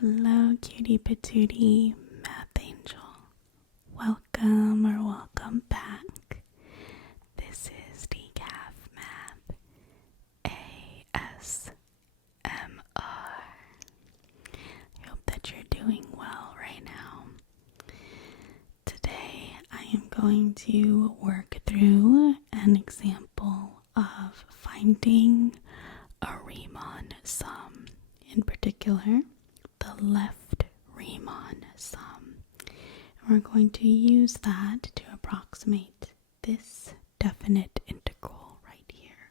Hello, cutie patootie math angel. Welcome back. This is Decaf-Math ASMR. I hope that you're doing well right now. Today I am going to work through an example of finding a Riemann sum. In particular, the left Riemann sum. And we're going to use that to approximate this definite integral right here.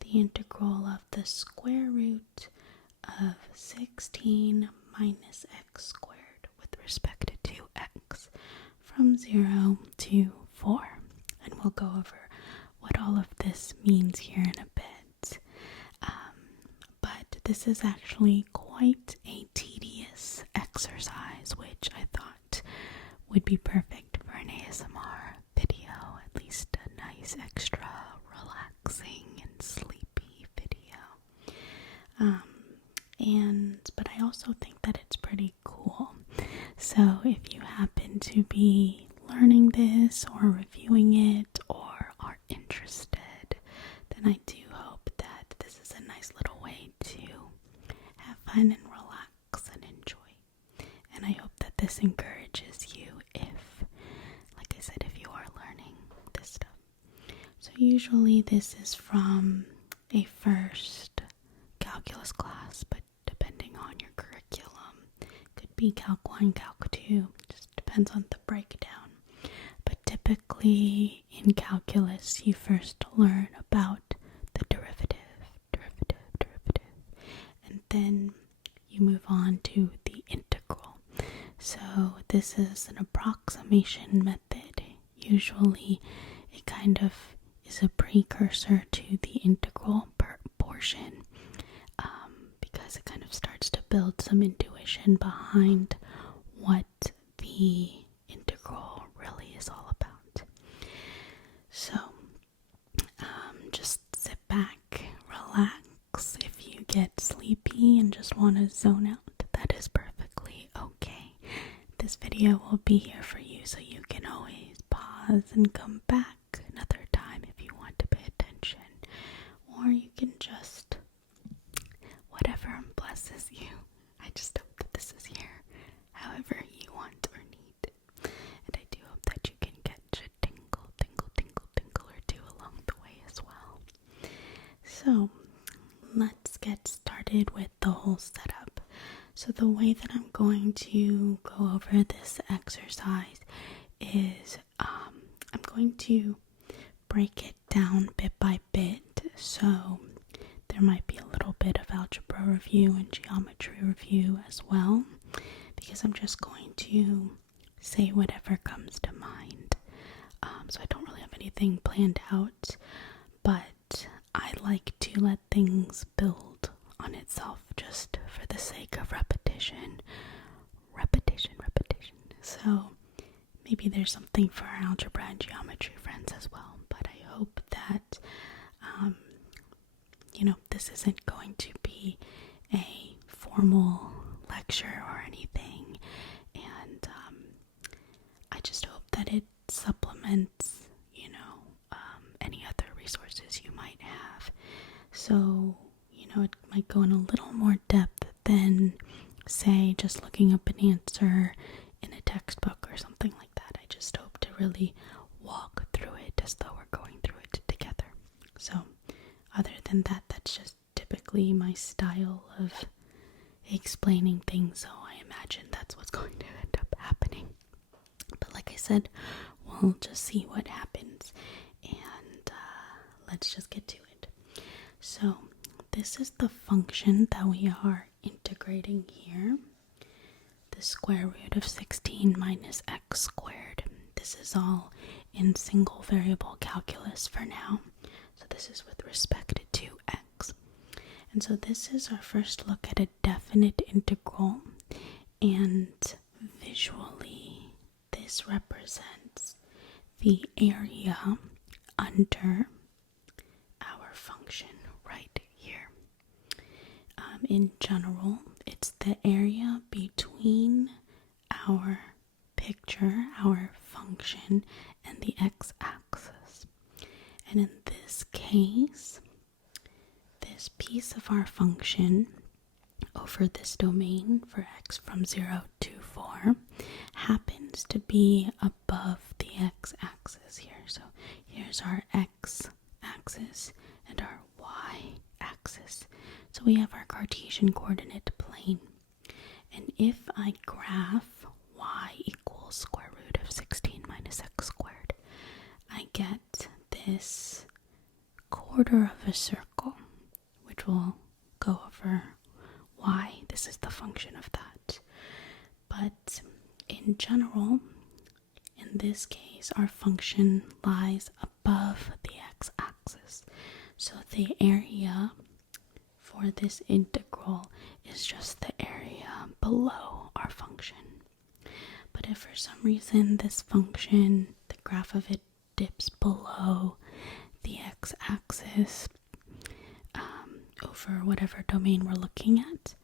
The integral of the square root of 16 minus x squared with respect to x from 0 to 4. And we'll go over what all of this means here in a bit. But this is actually quite a tedious exercise, which I thought would be perfect for an ASMR video, at least a nice extra relaxing and sleepy video. But I also think that it's pretty cool. So if you happen to be learning this or reviewing it or are interested, then I do hope that this is a nice little way to have fun and relax and enjoy. And I hope that this encourages you if, like I said, if you are learning this stuff. So usually this is from a first calculus class, but depending on your curriculum, could be Calc 1, Calc 2, just depends on the breakdown. But typically in calculus, you first learn about the derivative, and then you move on to the integral. So this is an approximation method. Usually it kind of is a precursor to the integral portion, because it kind of starts to build some intuition behind what the integral really is all about. So just sit back, relax. If you get sleepy and just want to zone out, that is perfectly okay. This video will be here for you, so you can always pause and come back another time if you want to pay attention. Or you can just, whatever blesses you. I just hope that this is here however you want or need. And I do hope that you can catch a tingle or two along the way as well. So let's get started with the whole setup. So the way that I'm going to go over this exercise is I'm going to break it down bit by bit. So there might be a little bit of algebra review and geometry review as well, because I'm just going to say whatever comes to mind. So I don't really have anything planned out, but I like to let things build on itself just for the sake of repetition. So maybe there's something for our algebra and geometry friends as well, but I hope that this isn't going to be a formal lecture or anything, and I just hope that it supplements any other resources you might have. So it might go in a little more depth than, say, just looking up an answer in a textbook or something like that. I just hope to really walk through it as though we're going through it together. So other than that, that's just typically my style of explaining things, so I imagine that's what's going to end up happening. But like I said, we'll just see what happens, and let's just get to it. So this is the function that we are integrating here. The square root of 16 minus x squared. This is all in single variable calculus for now. So this is with respect to x. And so this is our first look at a definite integral. And visually, this represents the area under our function right here. In general, it's the area area between our picture, our function, and the x-axis. And in this case, this piece of our function over this domain for x from 0 to 4 happens to be above the x-axis here. So here's our x-axis and our y-axis. So we have our Cartesian coordinate plane. And if I graph y equals square root of 16 minus x squared, I get this quarter of a circle, which will go over y. This is the function of that. But in general, in this case, our function lies above the x-axis. So the area for this integral is just the area below our function. But if for some reason this function, the graph of it dips below the x-axis over whatever domain we're looking at,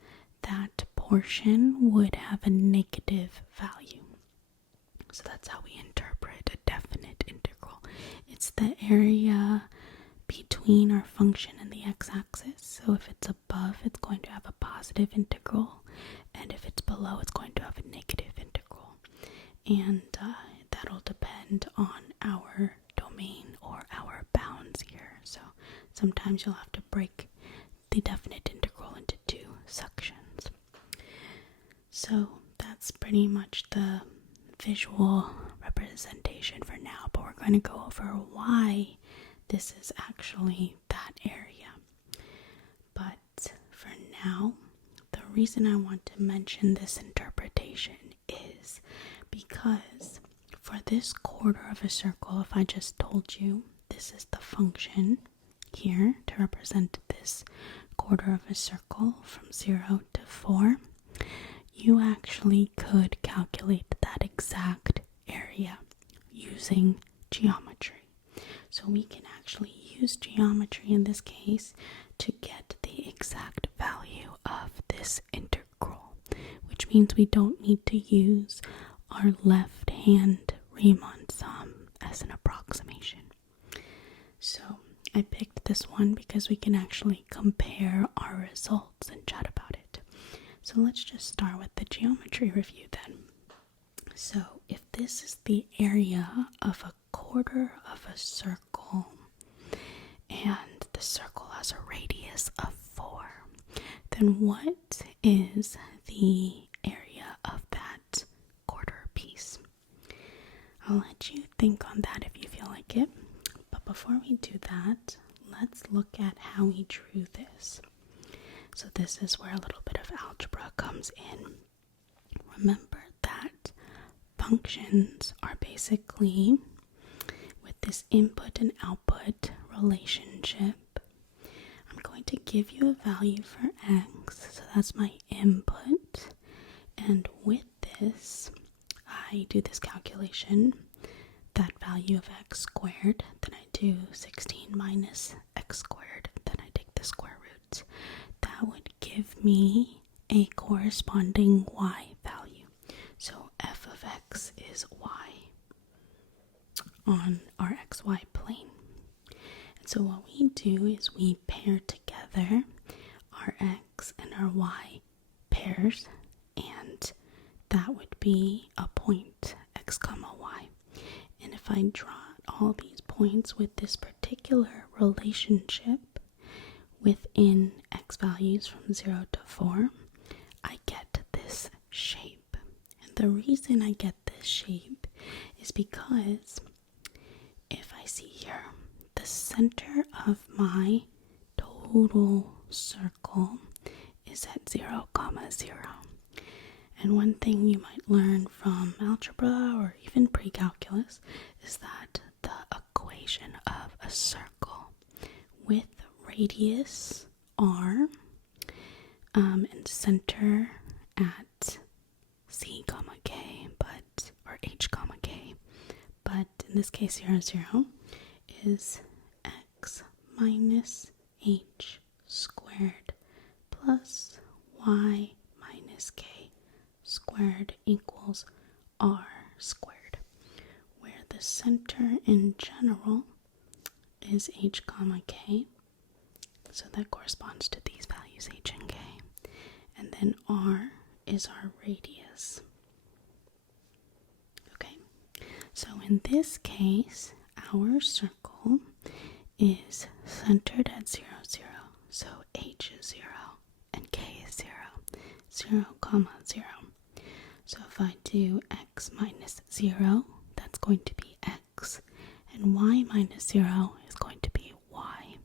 that portion would have a negative value. So that's how we interpret a definite integral. It's the area between our function and the x-axis. So if it's above, it's going to have a positive integral, and if it's below, it's going to have a negative integral. And that'll depend on our domain or our bounds here. So sometimes you'll have to break the definite integral into two sections. So that's pretty much the visual representation for now, but we're going to go over why this is actually that area. But for now, the reason I want to mention this interpretation is because for this quarter of a circle, if I just told you this is the function here to represent this quarter of a circle from 0 to 4, you actually could calculate that exact area using geometry. So we can actually use geometry in this case to get the exact value of this integral, which means we don't need to use our left hand Riemann sum as an approximation. So I picked this one because we can actually compare our results and chat about it. So let's just start with the geometry review then. So if this is the area of a quarter of a circle and the circle has a radius of 4, then what is the area of that quarter piece? I'll let you think on that if you feel like it. But before we do that, let's look at how we drew this. So this is where a little bit of algebra comes in. Remember that functions are basically with this input and output relationship. I'm going to give you a value for x, so that's my input. And with this, I do this calculation, that value of x squared, then I do 16 minus x squared, then I take the square root. That would give me a corresponding y value. So f of x is y on our xy plane. And so what we do is we pair together our x and our y pairs, and that would be a point, x comma y. And if I draw all these points with this particular relationship within x values from 0 to 4, I get this shape. And the reason I get this shape is because if I see here, the center of my total circle is at 0, 0. And one thing you might learn from algebra or even pre-calculus is that the equation of a circle with radius r and center at c comma k, or h comma k, but in this case 0, 0 is x minus h squared plus y minus k squared equals r squared, where the center in general is h comma k. So that corresponds to these values, h and k. And then r is our radius. Okay, so in this case, our circle is centered at 0, 0. So h is 0 and k is 0, 0, comma 0. So if I do x minus 0, that's going to be x, and y minus 0 is going to be y.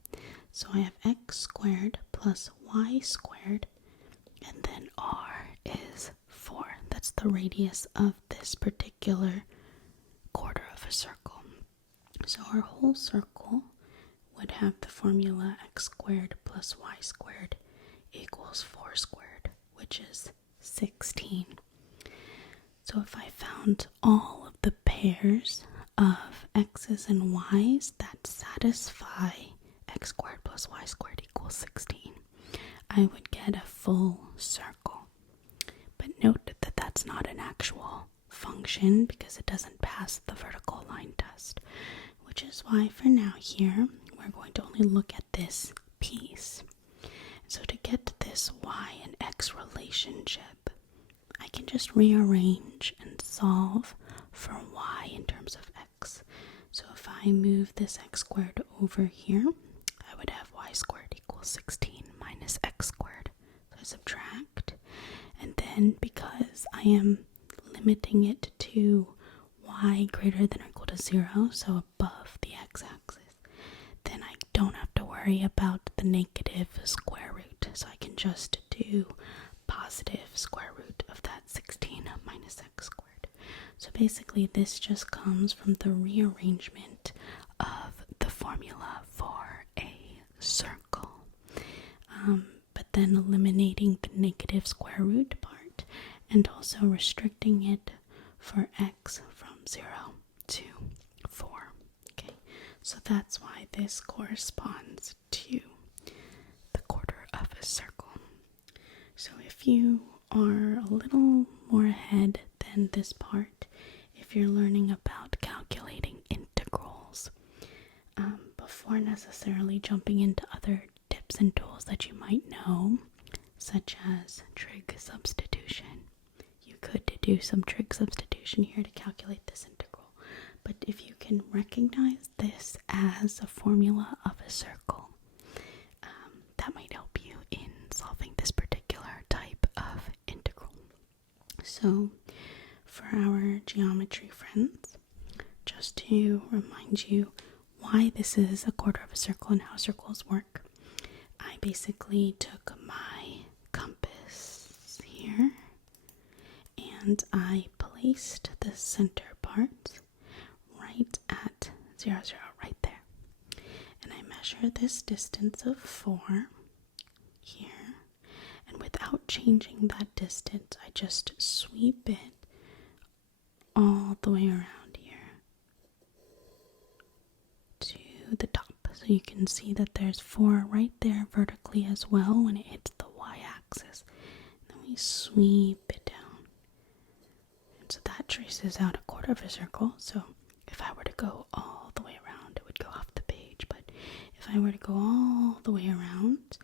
So I have x squared plus y squared, and then r is 4. That's the radius of this particular quarter of a circle. So our whole circle would have the formula x squared plus y squared equals 4 squared, which is 16. So if I found all of the pairs of x's and y's that satisfy x squared plus y squared equals 16, I would get a full circle. But note that that's not an actual function because it doesn't pass the vertical line test, which is why for now here we're going to only look at this piece. So to get this y and x relationship, I can just rearrange and solve for y in terms of x. So if I move this x squared over here, I would have y squared equals 16 minus x squared. So I subtract, and then because I am limiting it to y greater than or equal to 0, so above the x-axis, then I don't have to worry about the negative square root. So I can just do positive square root of that 16 minus x squared. So basically this just comes from the rearrangement of the formula for a circle. But then eliminating the negative square root part and also restricting it for x from 0 to 4. Okay, so that's why this corresponds to the quarter of a circle. So if you are a little more ahead than this part, if you're learning about calculating integrals, before necessarily jumping into other tips and tools that you might know, such as trig substitution, you could do some trig substitution here to calculate this integral. But if you can recognize this as a formula of a circle, that might help you in solving this particular type of integral. So for our geometry friends, just to remind you why this is a quarter of a circle and how circles work, I basically took my compass here and I placed the center part right at 0, 0, right there. And I measure this distance of 4 here, and without changing that distance, I just sweep it all the way around here to the top. So you can see that there's 4 right there vertically as well when it hits the y-axis. Then we sweep it down. And so that traces out a quarter of a circle. So if I were to go all the way around, it would go off the page. But if I were to go all the way around,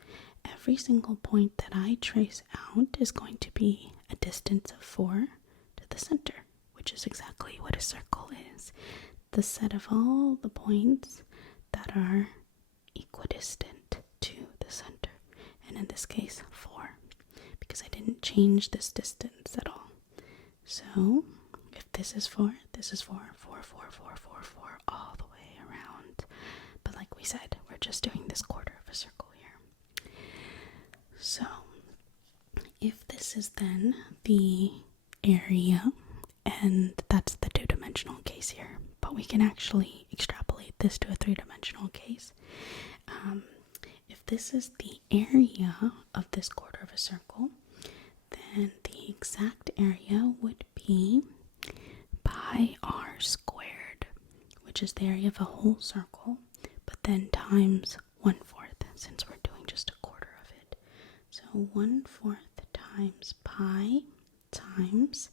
every single point that I trace out is going to be a distance of 4 to the center, which is exactly what a circle is. The set of all the points that are equidistant to the center. And in this case, 4, because I didn't change this distance at all. So if this is 4, this is 4, 4, 4, 4, 4, 4, all the way around. But like we said, we're just doing this quarter of a circle here. So if this is then the area, and that's the 2-dimensional case here, but we can actually extrapolate this to a 3-dimensional case. If this is the area of this quarter of a circle, then the exact area would be pi r squared, which is the area of a whole circle, but then times 1/4, since we're doing just a quarter of it. So 1/4 times pi times,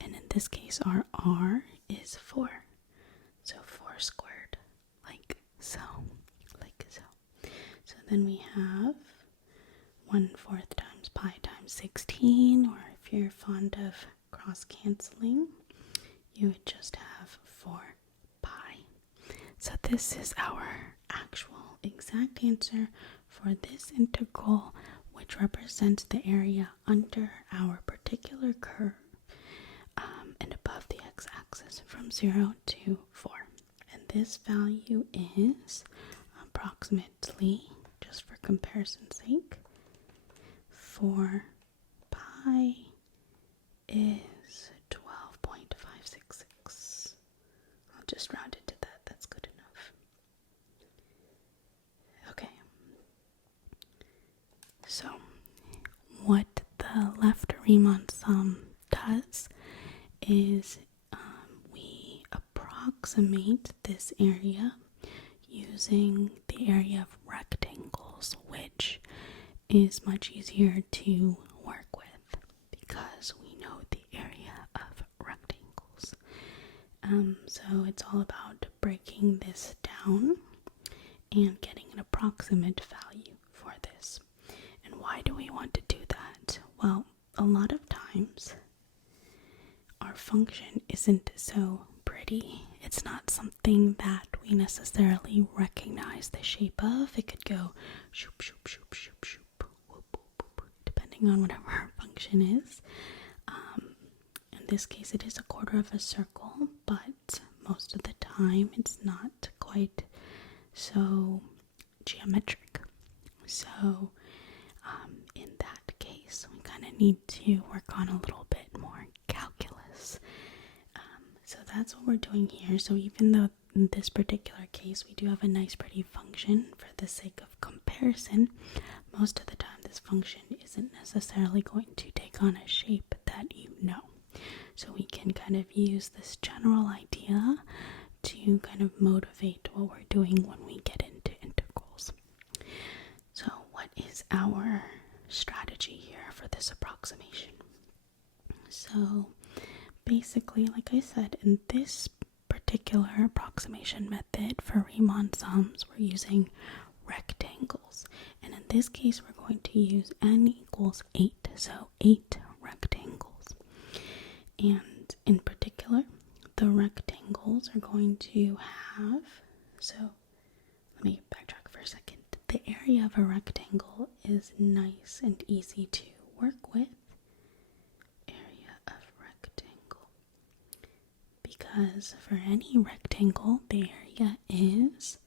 and in this case our r is 4. So 4 squared, like so, like so. So then we have 1/4 times pi times 16, or if you're fond of cross-canceling, you would just have 4 pi. So this is our actual exact answer for this integral, which represents the area under our particular curve and above the x-axis from 0 to 4. And this value is approximately, just for comparison's sake, 4 pi is 12.566. I'll just round it to that. That's good enough. Okay. So, what the left Riemann sum does is we approximate this area using the area of rectangles, which is much easier to work with because we know the area of rectangles. So it's all about breaking this down and getting an approximate value for this. And why do we want to do that? Well, a lot of times our function isn't so pretty. It's not something that we necessarily recognize the shape of. It could go shoop, shoop, shoop, shoop, shoop, whoop, whoop, whoop, depending on whatever our function is. In this case, it is a quarter of a circle, but most of the time it's not quite so geometric. So in that case, we kind of need to work on a little bit more calculus. So that's what we're doing here. So even though in this particular case we do have a nice pretty function, for the sake of comparison, most of the time this function isn't necessarily going to take on a shape that you know. So we can kind of use this general idea to kind of motivate what we're doing when we get into integrals. So what is our strategy here for this approximation? So basically, like I said, in this particular approximation method for Riemann sums, we're using rectangles. And in this case, we're going to use n equals 8, so 8 rectangles. And in particular, the rectangles are going to have, so let me backtrack for a second. The area of a rectangle is nice and easy to work with. Area of rectangle. Because for any rectangle, the area is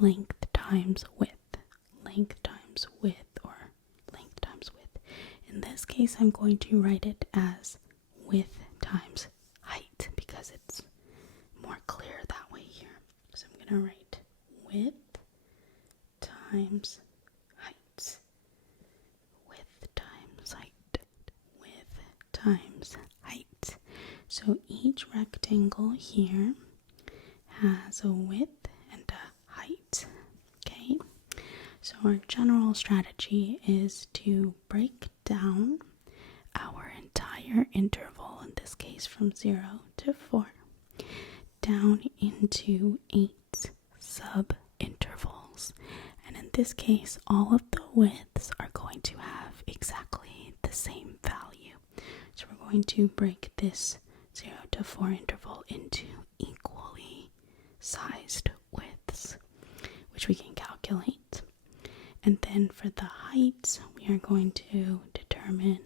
length times width. Length times width, or length times width. In this case, I'm going to write it as width times height because it's more clear that way here. So I'm going to write width times height. Width times height. Width times height. So each rectangle here has a width and a height. Okay, so our general strategy is to break down our entire interval, in this case from 0 to 4, down into 8 sub-intervals. And in this case, all of the widths are going to have exactly the same value. So we're going to break this 0 to 4 interval into equally sized widths, which we can calculate. And then for the heights, we are going to determine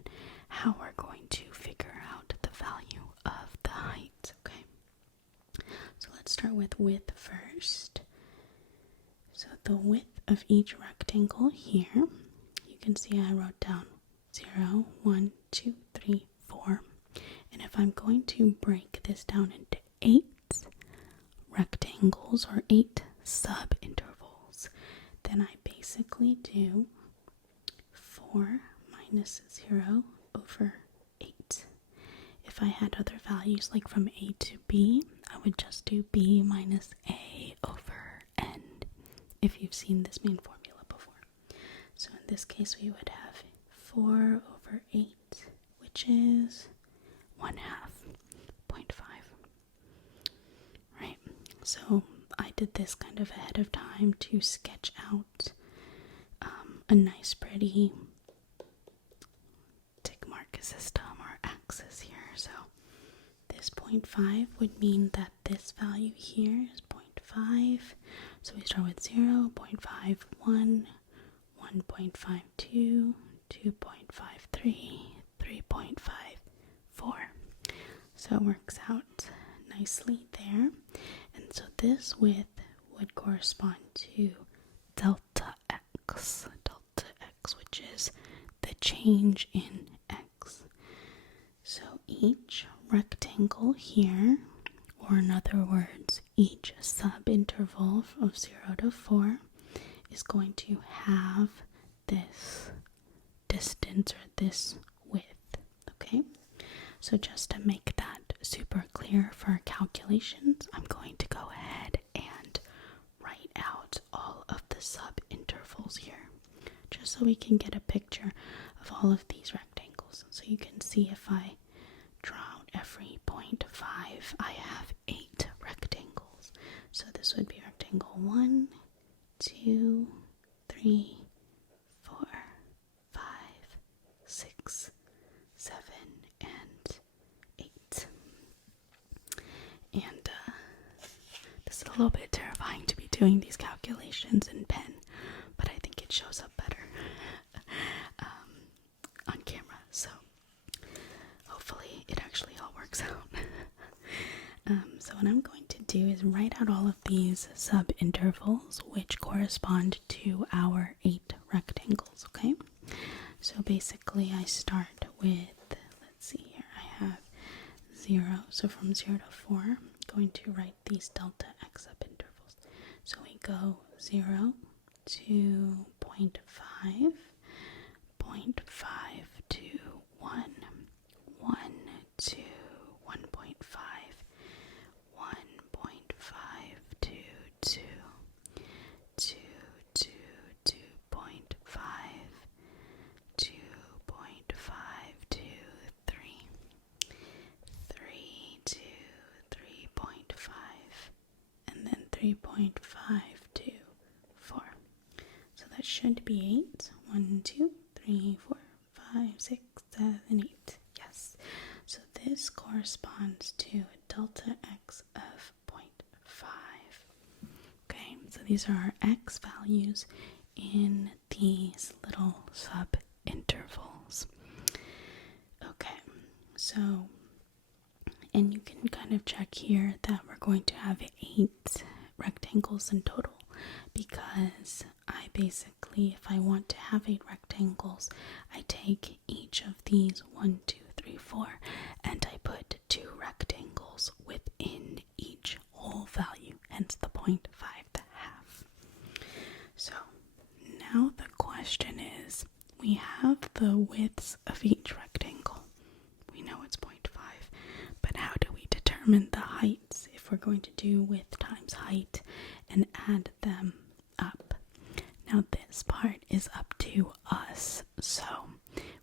how we're going to figure out the value of the height. Okay, so let's start with width first. So the width of each rectangle here, you can see I wrote down 0, 1, 2, 3, 4. And if I'm going to break this down into 8 rectangles or 8 sub-intervals, then I basically do 4 minus 0 over 8. If I had other values like from a to b, I would just do b minus a over n, if you've seen this main formula before. So in this case we would have 4 over 8, which is 1/2, 0.5. Right, so I did this kind of ahead of time to sketch out a nice pretty tick mark system or axis here. So this 0.5 would mean that this value here is 0.5. So we start with 0, 0.51, 1.52, 2.53, 3.54. So it works out nicely there. And so this width would correspond to delta x, which is the change in x. So each rectangle here, or in other words, each subinterval of 0 to 4 is going to have this distance or this width, okay? So just to make that super clear for our calculations, I'm going to go ahead and write out all of the subintervals here, just so we can get a picture of all of these rectangles. So you can see if I draw out every 0.5, I have 8 rectangles. So this would be rectangle 1, 2, 3, 4, 5, 6, 7, and 8. And this is a little bit terrifying to be doing these calculations in pen, but I think it shows up better on camera. So hopefully it actually all works out. So what I'm going to do is write out all of these subintervals, which correspond to our 8 rectangles, okay? So basically I start with, let's see here, I have 0. So from 0 to 4, I'm going to write these delta x subintervals. So we go 0 to 0.5, 0.5 to 1, 1 to 1.5, 1.5 to 2, 2 to 2.5, 2.5 to 3, 3 to 3.5, and then 3.5 to 4. So that should be 8. 1, 2, 3, 4, 5, 6, 7, 8. Yes. So this corresponds to a delta x of 0.5. Okay, so these are our x values in these little subintervals. Okay, so, and you can kind of check here that we're going to have 8 rectangles in total, because I basically, if I want to have 8 rectangles, I take each of these 1, 2, 3, 4, and I put 2 rectangles within each whole value, hence the 0.5 to half. So now the question is, we have the widths of each rectangle. We know it's 0.5, but how do we determine the heights if we're going to do width times height and add them up? Now this part is up to us. So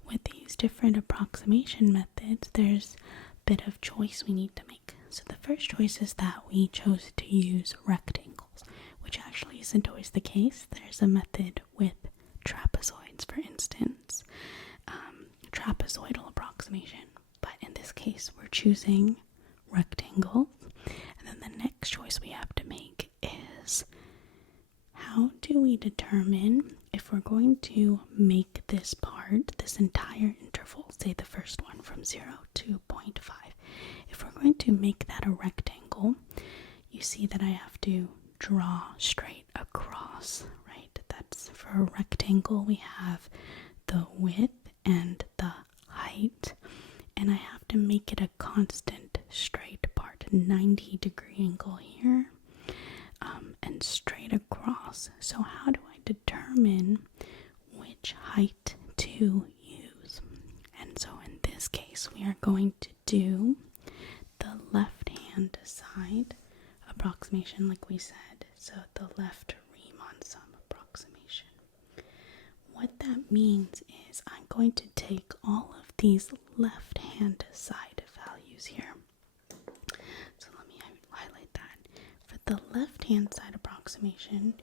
with these different approximation methods, there's a bit of choice we need to make. So the first choice is that we chose to use rectangles, which actually isn't always the case. There's a method with trapezoids, for instance, trapezoidal approximation, but in this case we're choosing rectangles. And then the next choice we have to make is, how do we determine if we're going to make this part, this entire interval, say the first one from 0 to 0.5, if we're going to make that a rectangle, you see that I have to draw straight across, right? That's, for a rectangle we have the width and the height, and I have to make it a constant straight part, 90-degree angle here, and straight across. So how do I determine which height to use? And so in this case we are going to do the left hand side approximation, like we said, so the left Riemann sum approximation. What that means is I'm going to take all of these left hand side the left-hand side approximation,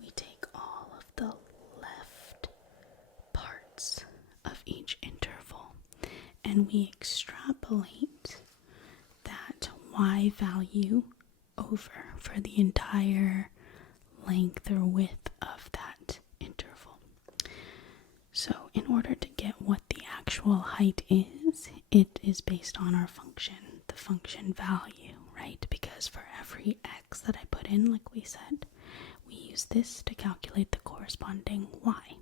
we take all of the left parts of each interval and we extrapolate that y value over for the entire length or width of that interval. So in order to get what the actual height is, it is based on our function, the function value, right? Because for every x that I put in, like we said, we use this to calculate the corresponding y.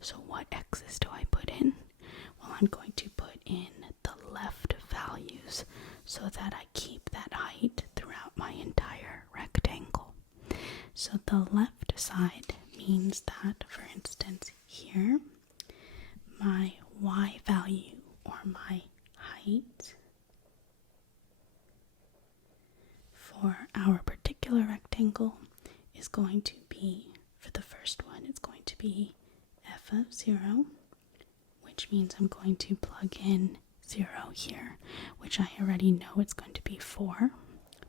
So what x's do I put in? Well, I'm going to put in the left values so that I keep that height throughout my entire rectangle. So the left side means that, for instance, here, my y value or my height for our particular rectangle is going to be, for the first one, it's going to be f of 0, which means I'm going to plug in 0 here, which I already know it's going to be 4,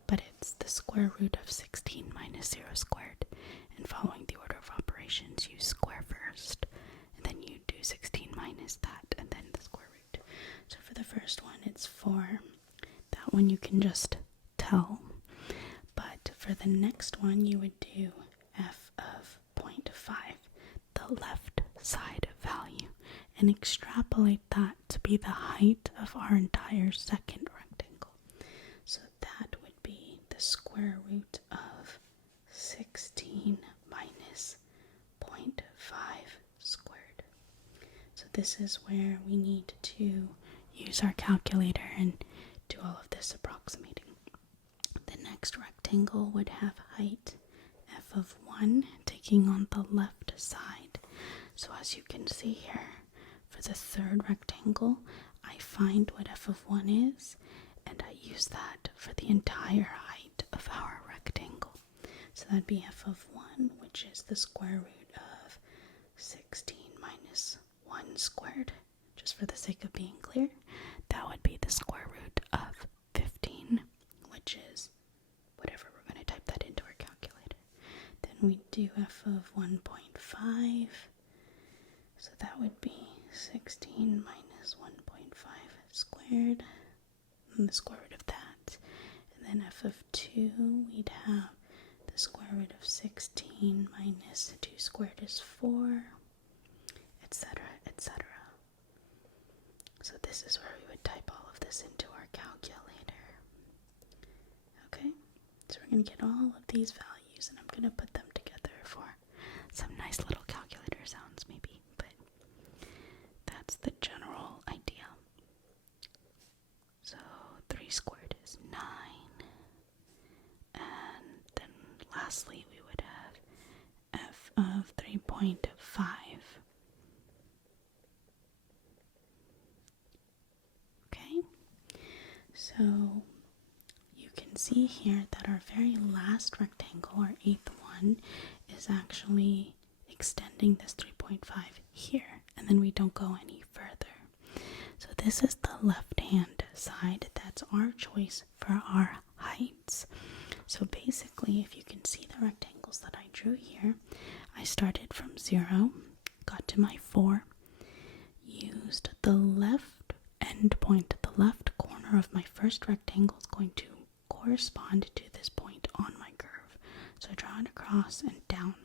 but it's the square root of 16 minus 0 squared. And following the order of operations, you square first, and then you do 16 minus that, and then the square root. So for the first one, it's 4. That one you can just tell. But for the next one, you would do f of 0.5, the left side value, and extrapolate that to be the height of our entire second rectangle. So that would be the square root of 16 minus 0.5 squared. So this is where we need to use our calculator and do all of this approximating. The next rectangle would have height f of 1 taking on the left side. So as you can see here, for the third rectangle, I find what f of 1 is, and I use that for the entire height of our rectangle. So that'd be f of 1, which is the square root of 16 minus 1 squared. Just for the sake of being clear, that would be the square root of 15, which is whatever, we're going to type that into our calculator. Then we do f of 1.5, so that would be 16 minus 1.5 squared, and the square root of that. And then f of 2, we'd have the square root of 16 minus 2 squared is 4, etc., etc. So this is where we would type all of this into our calculator. Okay, so we're going to get all of these values, and I'm going to put them together for some nice little calculator sounds maybe, but that's the general idea. So 3 squared is 9, and then lastly we would have f of 3.5. Okay, so you can see here that our very last rectangle, our 8th one, is actually extending this 3.5 here, and then we don't go any further. So this is the left-hand side. That's our choice for our heights. So basically, if you can see the rectangles that I drew here, I started from 0, got to my 4, used the left end point, the left corner of my first rectangle is going to correspond to this point on my curve. So I draw it across and down.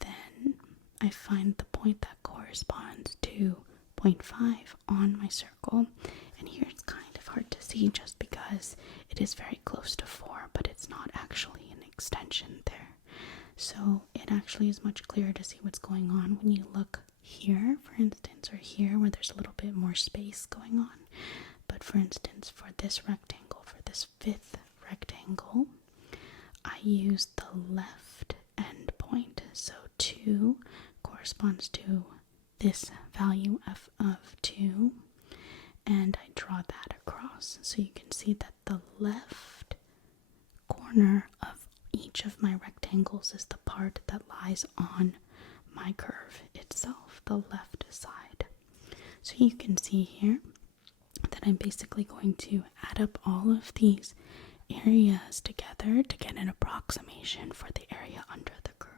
Then I find the point that corresponds to 0.5 on my circle. And here it's kind of hard to see just because it is very close to 4, but it's not actually an extension there. So it actually is much clearer to see what's going on when you look here, for instance, or here where there's a little bit more space going on. But for instance, for this rectangle, for this 5th rectangle, I used the left end point. So 2 corresponds to this value f of 2, and I draw that across. So you can see that the left corner of each of my rectangles is the part that lies on my curve itself, the left side. So you can see here that I'm basically going to add up all of these areas together to get an approximation for the area under the curve.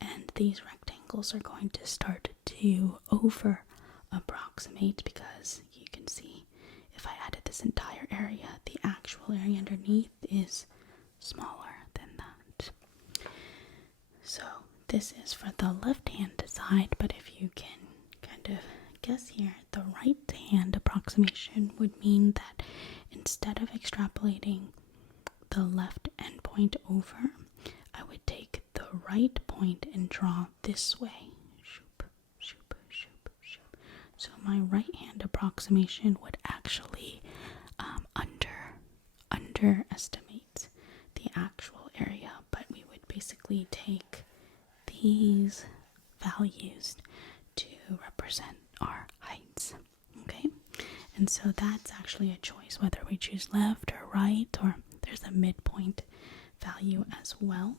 And these rectangles are going to start to over approximate, because you can see if I added this entire area, the actual area underneath is smaller than that. So this is for the left hand side, but if you can kind of guess here, the right hand approximation would mean that instead of extrapolating the left endpoint over, I would take the right point and draw this way. Shoop, shoop, shoop, shoop. So my right hand approximation would actually underestimate the actual area, but we would basically take these values to represent our heights. Okay? And so that's actually a choice whether we choose left or right, or there's a midpoint value as well.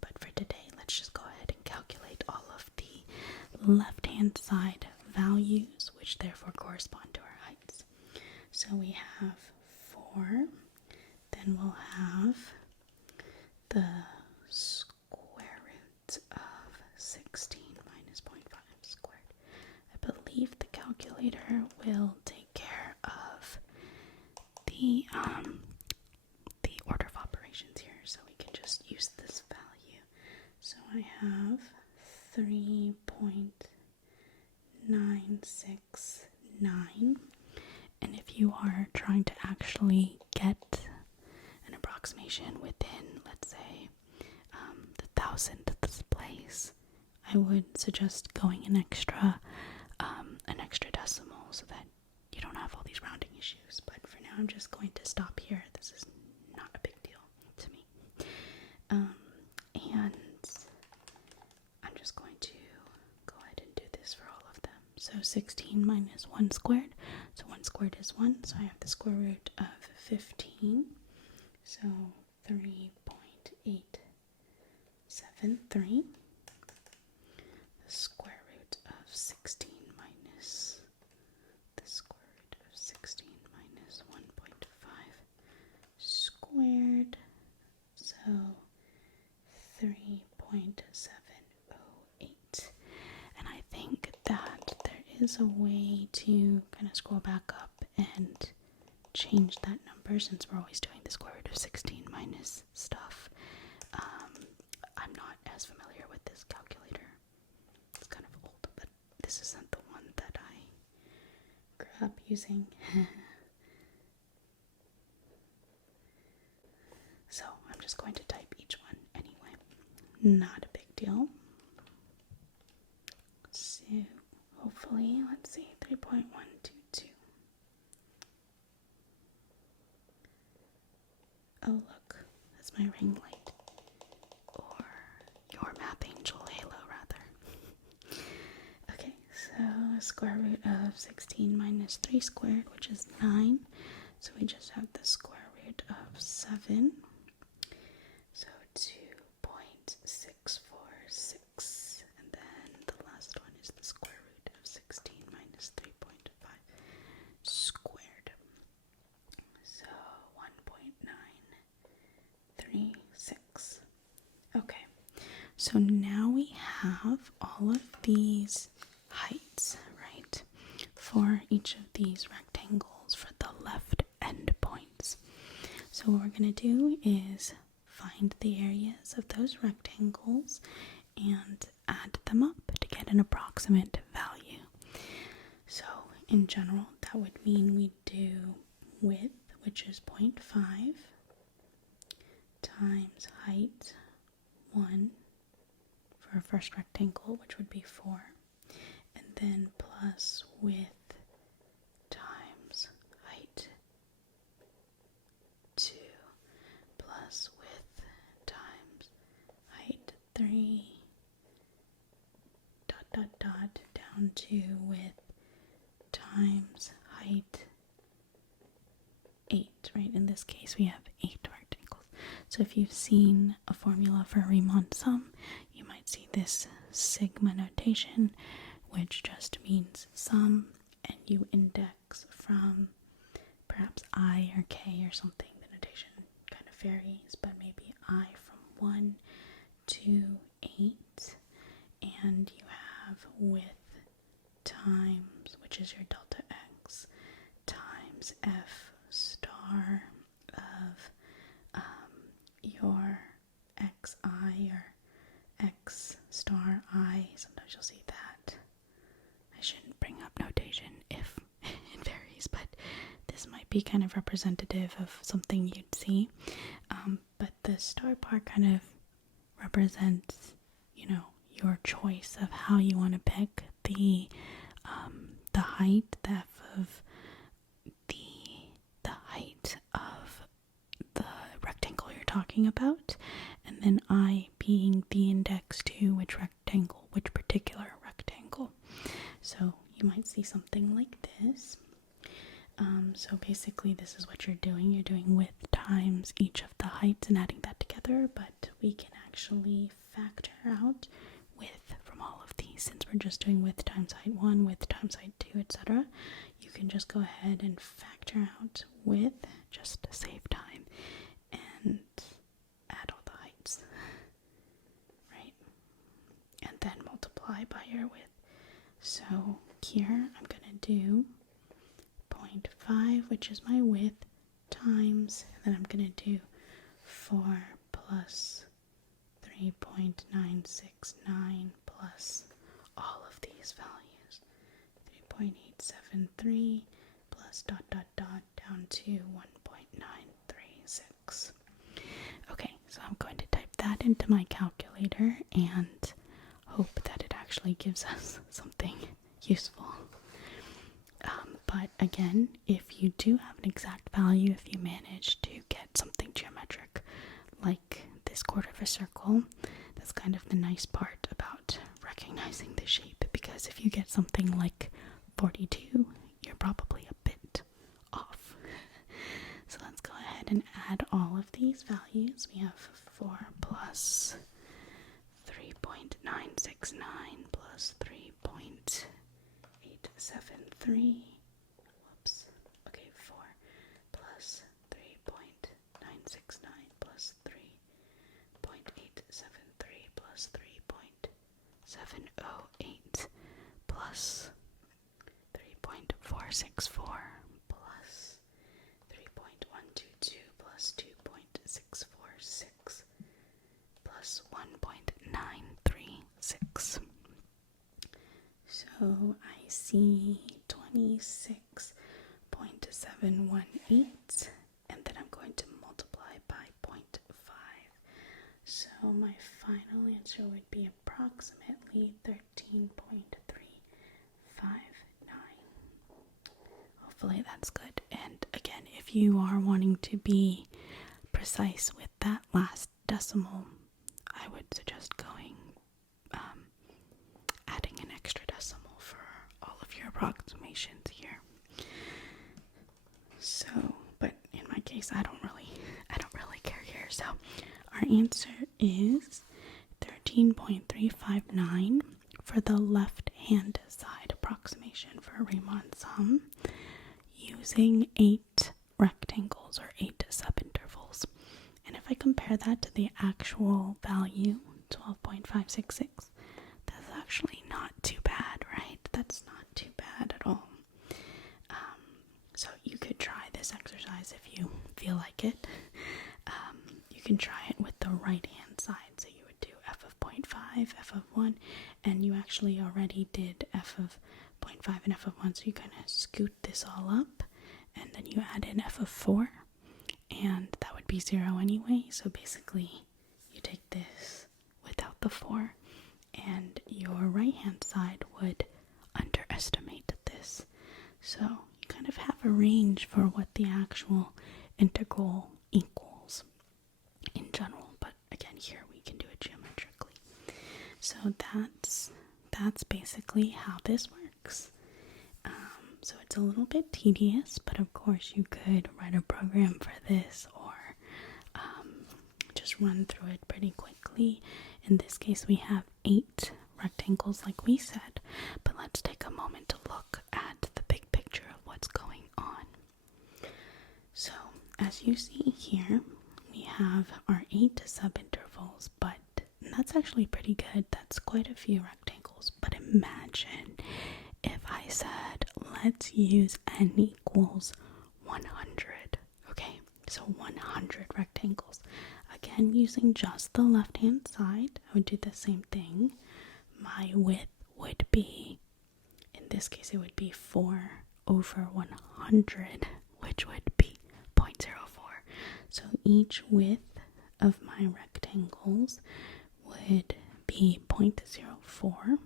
But for today, let's just go ahead and calculate all of the left-hand side values, which therefore correspond to our heights. So we have 4, then we'll have the square root of 16 minus 0.5 squared. I believe the calculator will take care of the order of operations here, so we can just use this value. So I have 3.969, and if you are trying to actually get an approximation within, let's say, the thousandth place, I would suggest going an extra decimal so that you don't have all these rounding issues. But for now, I'm just going to stop here. This is not a big deal to me. And I'm just going to go ahead and do this for all of them. So 16 minus 1 squared. So 1 squared is 1. So I have the square root of 15. So 3.873. The square root of 16 minus the square root of 16 minus 1.5 squared. So 3.708. And I think that there is a way to kind of scroll back up and change that number, since we're always doing the square root of 16 minus stuff. I'm not as familiar with this calculator. It's kind of old, but this isn't the one that I grew up using. So I'm just going to type each one anyway. Not a big deal. So hopefully, let's see, 3.122. Oh look, that's my ring light. Or your math angel halo, rather. Okay, so square root of 16 minus 3 squared, which is 9. So we just have the square root of 7. So 2.646. And then the last one is the square root of 16 minus 3.5 squared. So 1.936. Okay, so now we have all of these heights, right, for each of these rectangles for the left endpoints. So what we're going to do is find the areas of those rectangles and add them up to get an approximate value. So in general, that would mean we do width, which is 0.5, times height 1 for our first rectangle, which would be 4, and then plus width times height 2 plus width times height 3 down to width times height 8, right? In this case, we have 8 rectangles. So if you've seen a formula for Riemann sum, you might see this sigma notation, which just means sum, and you index from perhaps I or K or something. The notation kind varies, but maybe I from 1 to 8, and you have width times, which is your delta x, times f star of your xi or x star I. Sometimes you'll see that. I shouldn't bring up notation if it varies, but this might be kind of representative of something you'd see. But the star part kind of represents, your choice of how you want to pick the height, the f of the height of the rectangle you're talking about, and then I being the index to which particular rectangle. So you might see something like this. So basically this is what you're doing. You're doing width times each of the heights and adding that together, but we can actually factor out width from all of these. Since we're just doing width times height 1, width times height 2, etc., you can just go ahead and factor out width just to save time and add all the heights, right? And then multiply by your width. So here I'm going to do 0.5, which is my width, times, and then I'm going to do 4 plus 3.969 plus all of these values, 3.873 plus ... down to 1.936. Okay, so I'm going to type that into my calculator and hope that it actually gives us something useful. But again, if you do have an exact value, if you manage to get something geometric like this quarter of a circle, that's kind of the nice part about recognizing the shape, because if you get something like 42, you're probably a bit off. So let's go ahead and add all of these values. We have 4 plus 3.969 plus 3.873. 4 plus 3.969 plus 3.873 plus 3.708 plus 3.464 plus 3.122 plus 2.646 plus 1.936. So I see 26.718, and then I'm going to multiply by 0.5. So my final answer would be approximately 13.359. Hopefully that's good. And again, if you are wanting to be precise with that last decimal, I would suggest adding an extra decimal for all of your approximations here. So, but in my case, I don't really care here. So our answer is 13.359 for the left hand side approximation for a Riemann sum using 8 rectangles or 8 subintervals. And if I compare that to the actual value, 12.566, that's actually not too bad, right? That's not too bad at all. So you could try this exercise if you feel like it. You can try it with the right hand side. So you would do f of 0.5, f of 1, and you actually already did f of 0.5 and f of 1. So you kind of scoot this all up, and then you add in f of 4, and that would be 0 anyway. So basically you take this without the 4, and your right hand side would underestimate this. So you kind of have a range for what the actual integral equals in general, but again here we can do it geometrically. So that's basically how this works. So it's a little bit tedious, but of course you could write a program for this or just run through it pretty quickly. In this case we have 8 rectangles like we said, but let's take a moment to look at the big picture of what's going on. So as you see here, we have our 8 subintervals, but that's actually pretty good. That's quite a few rectangles. But imagine if I said, let's use n equals 100. Okay, so 100 rectangles. Again, using just the left-hand side, I would do the same thing. My width would be, in this case, it would be 4 over 100, which would be 0.04. So each width of my rectangles would be 0.04.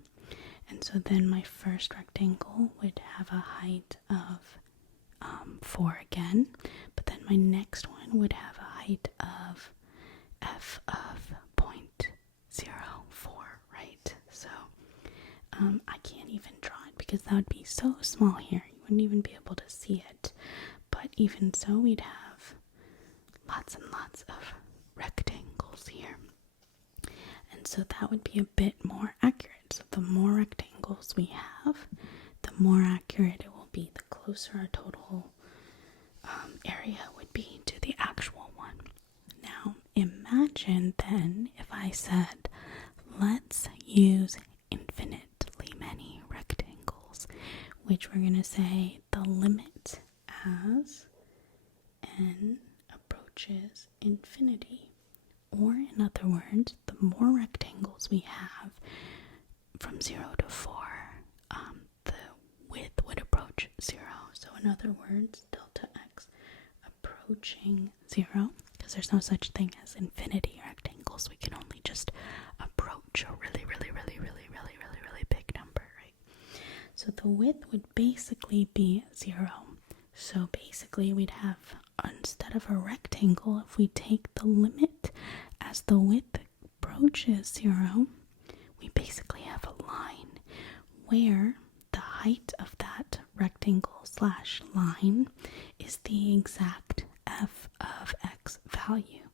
And so then my first rectangle would have a height of 4 again, but then my next one would have a height of f of 0.04, right? So I can't even draw it because that would be so small here. You wouldn't even be able to see it. But even so, we'd have lots and lots of rectangles here. And so that would be a bit more accurate. So the more rectangles we have, the more accurate it will be, the closer our total area would be to the actual one. Now, imagine then if I said, let's use infinitely many rectangles, which we're going to say the limit as n approaches infinity. Or in other words, the more rectangles we have from 0 to 4, the width would approach 0. So in other words, delta x approaching 0, because there's no such thing as infinity rectangles. We can only just approach a really big number, right? So the width would basically be 0. So basically we'd have, instead of a rectangle, if we take the limit as the width approaches 0, we basically have a line where the height of that rectangle slash line is the exact f of x value.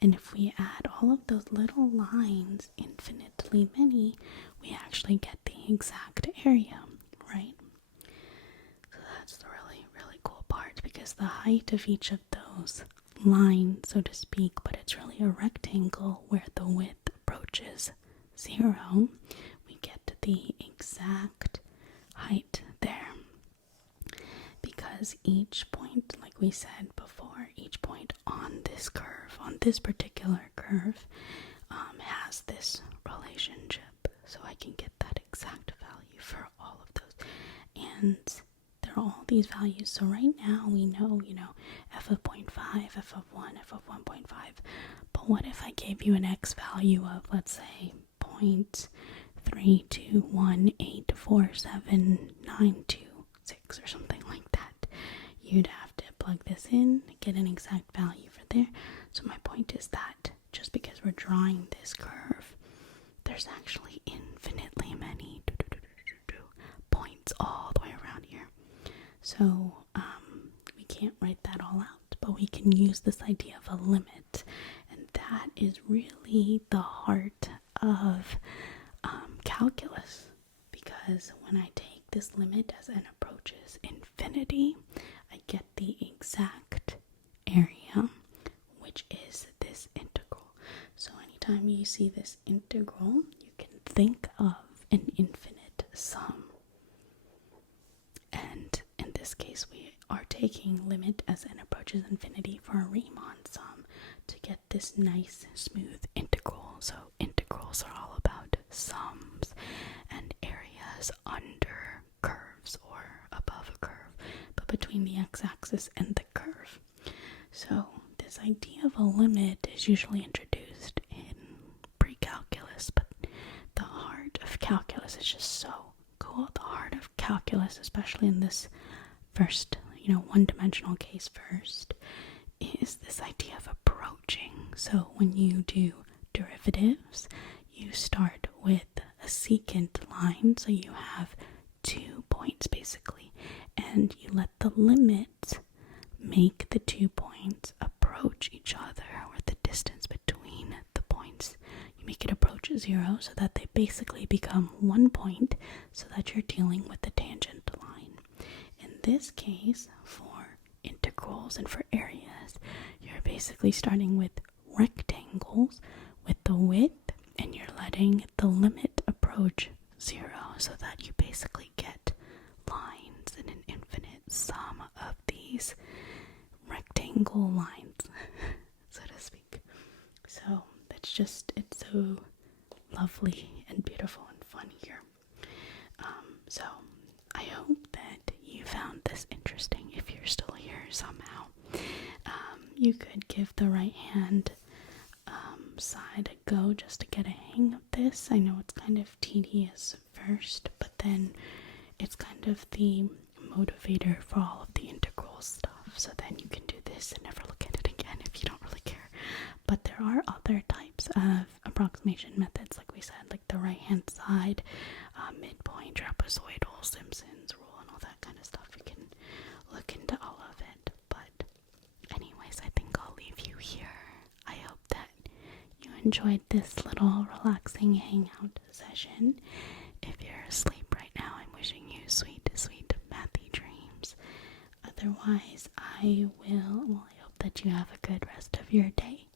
And if we add all of those little lines infinitely many, we actually get the exact area, right? So that's the really cool part, because the height of each of those lines, so to speak, but it's really a rectangle where the width approaches 0, we get the exact height there. Because each point, like we said before, each point on this curve, on this particular curve, has this relationship. So I can get that exact value for all of those. And there are all these values. So right now we know, f of 0.5, f of 1, f of 1.5. But what if I gave you an x value of, let's say, 0.321847926 or something like that? You'd have to plug this in, get an exact value for there. So my point is that just because we're drawing this curve, there's actually infinitely many points all the way around here. So we can't write that all out, but we can use this idea of a limit. And that is really the heart of calculus, because when I take this limit as n approaches infinity, I get the exact area, which is this integral. So anytime you see this integral, you can think of an infinite sum. And in this case, we are taking limit as n approaches infinity for a Riemann sum to get this nice, smooth integral. So integrals are all about sums and areas under curves or above a curve, but between the x-axis and the curve. So this idea of a limit is usually introduced in pre-calculus, but the heart of calculus is just so cool. The heart of calculus, especially in this first, one-dimensional case first, is this idea of approaching. So when you do derivatives, you start with a secant line, so you have 2 points basically, and you let the limit make the 2 points approach each other, or the distance between the points. You make it approach 0 so that they basically become 1 point, so that you're dealing with the tangent line. In this case, for integrals and for areas, you're basically basically starting with rectangles with the width, and you're letting the limit approach 0 so that you basically get lines in an infinite sum of these rectangle lines, so to speak. So it's so lovely and beautiful and fun here. So I hope that you found this interesting. If you're still here somehow, you could give the right hand side a go just to get a hang of this. I know it's kind of tedious first, but then it's kind of the motivator for all of the integral stuff. So then you can do this and never look at it again if you don't really care. But there are other types of approximation methods, like we said, like the right hand side, midpoint, trapezoidal, Simpson's rule, and all that kind of stuff. You can look into all of it. But anyways, I think I'll leave you here. I hope that you enjoyed this little relaxing hangout session. If you're asleep right now, I'm wishing you sweet, sweet mathy dreams. Otherwise, I hope that you have a good rest of your day.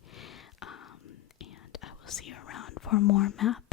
And I will see you around for more math